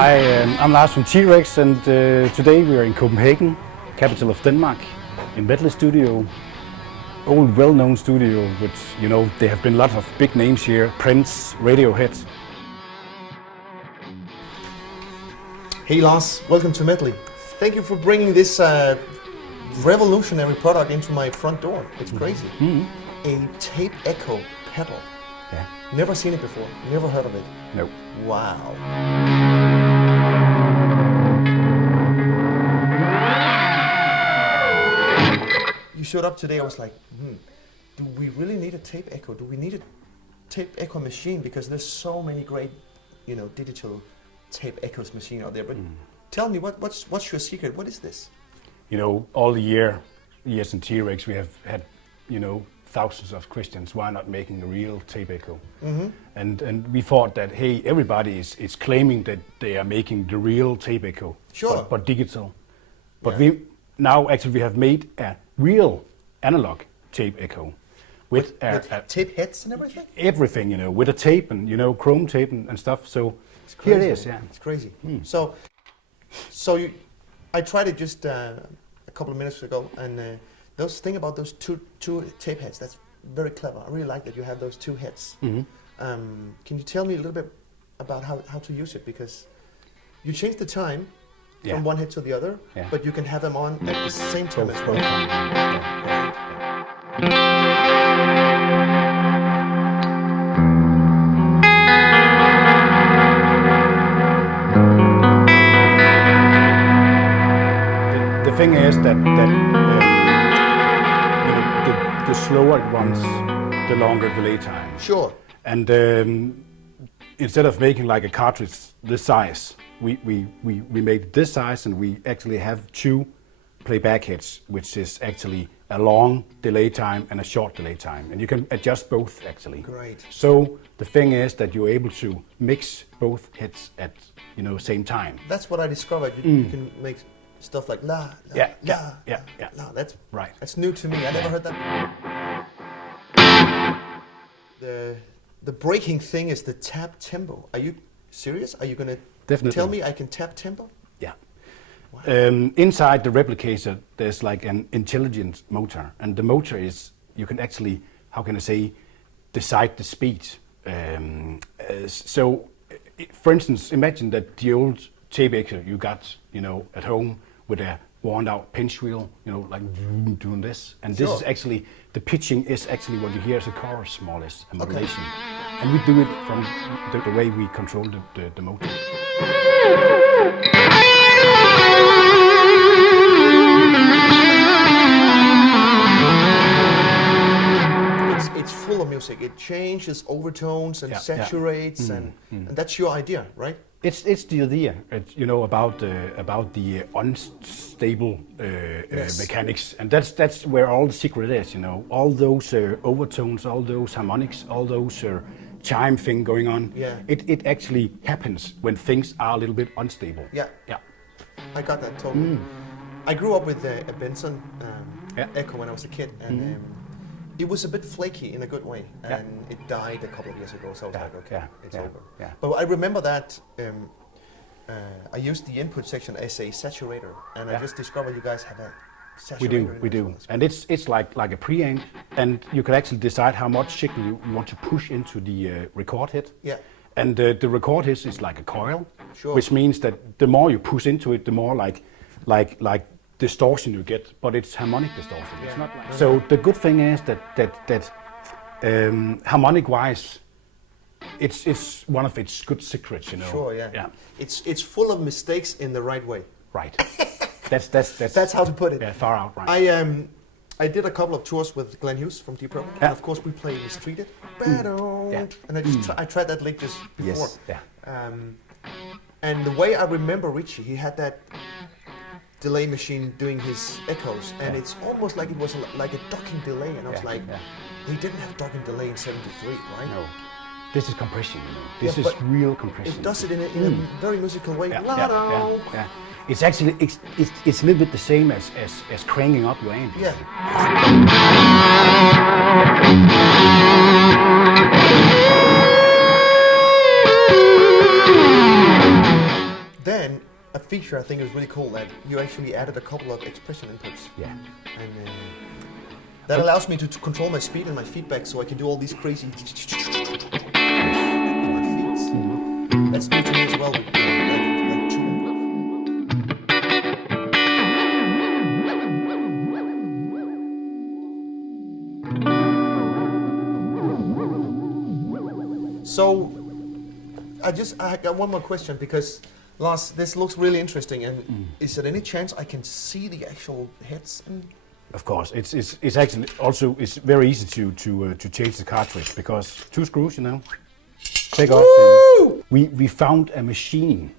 Hi, I'm Lars from T-Rex, and today we are in Copenhagen, capital of Denmark, in Medley Studio. Old, well-known studio, which, you know, there have been a lot of big names here, Prince, Radiohead. Hey Lars, welcome to Medley. Thank you for bringing this revolutionary product into my front door. It's crazy. A tape echo pedal. Yeah. Never seen it before, never heard of it. No. Wow. You showed up today, I was like, do we really need a tape echo? Do we need a tape echo machine? Because there's so many great, you know, digital tape echoes machine out there. But tell me, what's your secret? What is this? You know, all the years in T-Rex, we have had, you know, thousands of Christians. Why not making a real tape echo? And we thought that, hey, everybody is claiming that they are making the real tape echo, sure, but digital. But we have made a real analog tape echo with tape heads and everything. Everything, you know, with a tape and, you know, chrome tape and stuff. So here it is. Yeah, it's crazy. So I tried it just a couple of minutes ago, and those thing about those two tape heads, that's very clever. I really like that you have those two heads. Can you tell me a little bit about how to use it? Because you change the time from one head to the other, but you can have them on at the same time as well. The thing is that you know, the slower it runs, the longer delay time. Sure. And instead of making like a cartridge this size, we made it this size, and we actually have two playback heads, which is actually a long delay time and a short delay time, and you can adjust both actually. Great. So the thing is that you're able to mix both heads at, you know, same time. That's what I discovered. You can make stuff like la, la. That's right. That's new to me. I never heard that. The breaking thing is the tap tempo. Are you serious? Are you gonna tell me I can tap tempo? Yeah. Wow. Inside the Replicator, there's like an intelligent motor, and the motor is, you can actually, how can I say, decide the speed. For instance, imagine that the old tape echo you got, you know, at home with a worn-out pinch wheel, you know, like doing this, and this is actually, the pitching is actually what you hear as a chorus, more or less, a modulation. And we do it from the way we control the motor. It's full of music. It changes overtones and saturates, and that's your idea, right? It's the idea, you know, about the unstable mechanics, and that's where all the secret is. You know, all those overtones, all those harmonics, all those chime thing going on. Yeah. It actually happens when things are a little bit unstable. Yeah. I got that totally. I grew up with a Benson Echo when I was a kid, and it was a bit flaky in a good way, and it died a couple of years ago. So I was like, okay, it's over. Yeah. But I remember that I used the input section as a saturator, and I just discovered you guys have a saturator. We do, and it's like a preamp, and you can actually decide how much signal you want to push into the record head. Yeah. And the record head is like a coil, which means that the more you push into it, the more like distortion you get, but it's harmonic distortion. It's not like so. The good thing is that harmonic-wise, it's one of its good secrets, you know. Sure, yeah. It's full of mistakes in the right way. Right. That's how to put it. Yeah, far out. Right. I did a couple of tours with Glenn Hughes from Deep Purple, and of course we played Mistreated, and I tried that lick just before. Yes. Yeah. And the way I remember Richie, he had that delay machine doing his echoes, and it's almost like it was like a docking delay, and I was like, they didn't have docking delay in '73, right? No. This is compression, you know. This is real compression. It does it in a very musical way. Yeah. It's actually it's a little bit the same as cranking up your amp. Yeah. feature I think is really cool that you actually added a couple of expression inputs. Yeah. And that allows me to control my speed and my feedback, so I can do all these crazy with my feet. That's new to me as well. Like two inputs. So I got one more question, because Lars, this looks really interesting, and is there any chance I can see the actual heads? Of course, it's actually also it's very easy to change the cartridge, because 2 screws, take off. We found a machine,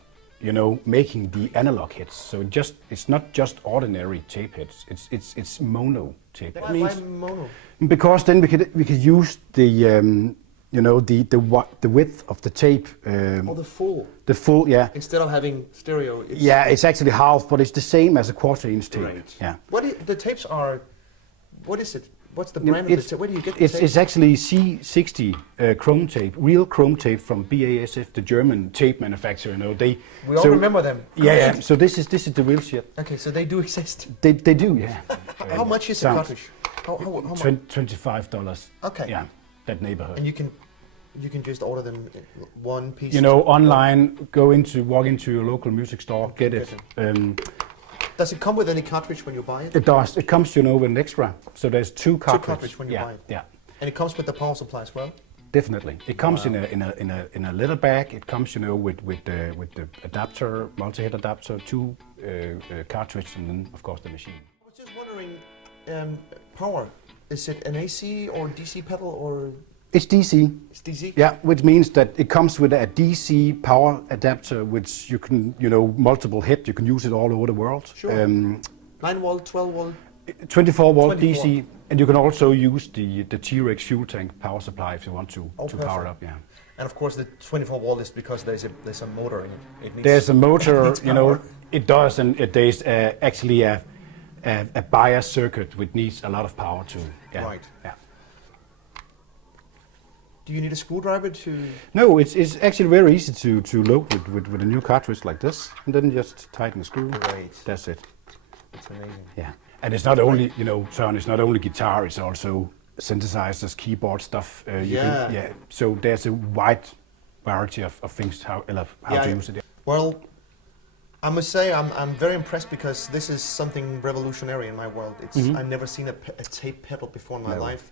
making the analog heads. So it's not just ordinary tape heads. It's mono tape. Why mono? Because then we could use the the width of the tape. The full. The full, yeah. Instead of having stereo. It's actually half, but it's the same as a 1/4-inch tape. Right. Yeah. The tapes are? What is it? What's the brand of the tape? Where do you get the tape? It's actually C60 chrome tape, real chrome tape from BASF, the German tape manufacturer. We all remember them. Yeah. So this is the real shit. Okay, so they do exist. They do, yeah. How much is the cartridge? How much? $25. Okay. Yeah, that neighborhood. And you can just order them one piece. Online, walk into your local music store, get it. Does it come with any cartridge when you buy it? It does. It comes, with an extra. So there's 2 cartridges. 2 cartridges when you buy it. Yeah. And it comes with the power supply as well. Definitely. It comes in a little bag. It comes, with the adapter, multi-head adapter, 2 cartridges, and then of course the machine. I was just wondering, power. Is it an AC or DC pedal or? It's DC. It's DC? Yeah, which means that it comes with a DC power adapter, which you can, multiple head, you can use it all over the world. Sure. 9 volt, 12 volt? 24 volt DC, and you can also use the T-Rex fuel tank power supply if you want to power it up, yeah. And of course the 24 volt is because there's a motor in it. There's a motor, it does, and there's actually a bias circuit which needs a lot of power to, yeah. Right. Yeah. Do you need a screwdriver to? No, it's actually very easy to load with a new cartridge like this, and then just tighten the screw. Great. That's it. It's amazing. Yeah, and it's not only Søren, it's not only guitar, it's also synthesizers, keyboard stuff. So there's a wide variety of things how to use it. Well, I must say I'm very impressed, because this is something revolutionary in my world. I've never seen a tape pedal before in my life,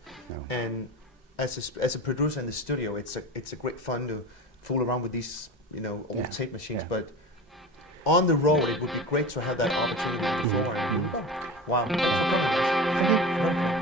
and as a producer in the studio, it's a great fun to fool around with these old tape machines. But on the road, it would be great to have that opportunity before. Wow! Thanks for coming, guys.